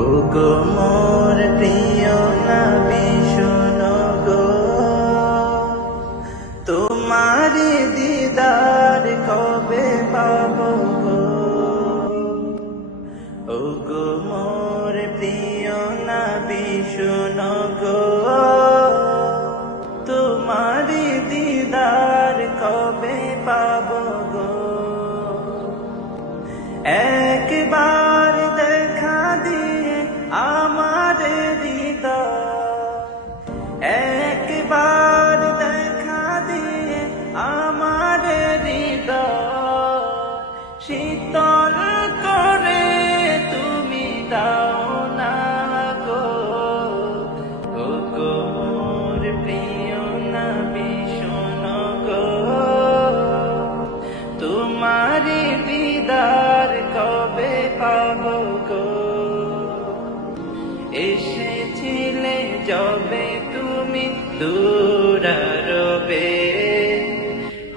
ওগো মোর প্রিয় নবী শোনো গো, তোমার দিদার কবে পাবো গো। ওগো মোর প্রিয় নবী শোনো গো, তোমার দিদার কবে পাবো গো। একবার দেখা দিয়ে আমার হৃদয়, একবার দেখা দিয়ে আমার হৃদয় শীতল করে তুমি দাও না গো। ওগো মোর প্রিয় নবী শোনো গো, তোমার দিদার কবে পাবো গো। এসেছিলে যবে তুমি দূরারবে,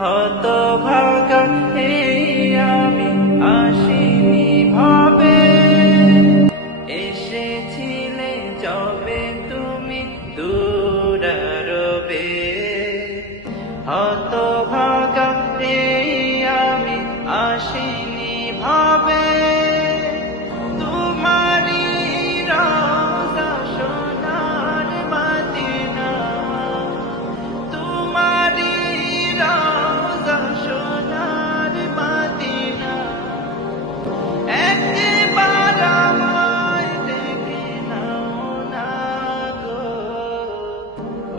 হতভাগা এই আমি আসিনি ভবে। এসেছিলে যবে তুমি দূরারবে, হতভাগা এই আমি আসিনি ভবে। তোমারি রওজা সোনার মদিনা, তোমারি রওজা সোনার মদিনা, একবার আমায় দেখে নাও না গো।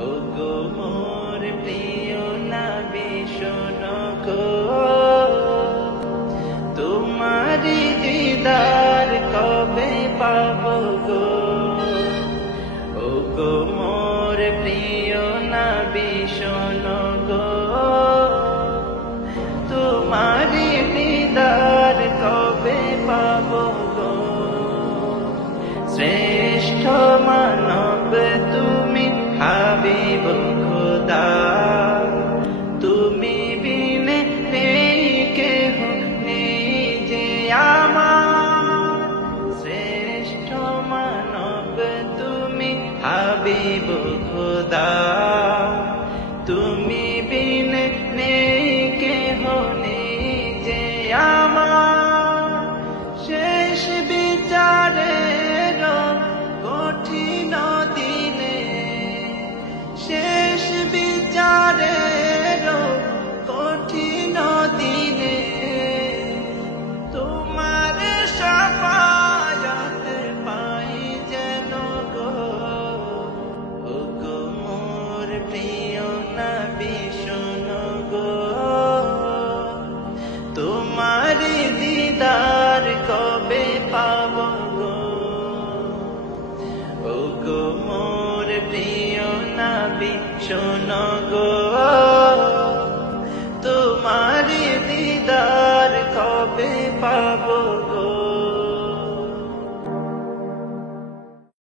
ওগো মোর প্রিয় নবী শোনো গো, তোমারি দিদার কবে পাবো গো। ওগো মোর প্রিয় নবী শোনো গো, তোমারি দিদার কবে পাবো গো। শ্রেষ্ঠ মানব তুমি হাবিব খোদা, তুমি বিনে নেই কেহ নেই যে আমার। শ্রেষ্ঠ মানব তুমি হাবিব খোদা, তুমি বিনে নেই কেহ নেই যে আমার। শেষ বিচারের কঠিন দিনে, শেষ বিচারের কঠিন দিনে, তোমার শাফায়াত পাই যেন গো। ওগো মোর প্রিয় নবী শোনো গো, তোমার দিদার কবে পাবো গো। ওগো মোর প্রিয় নবী শোনো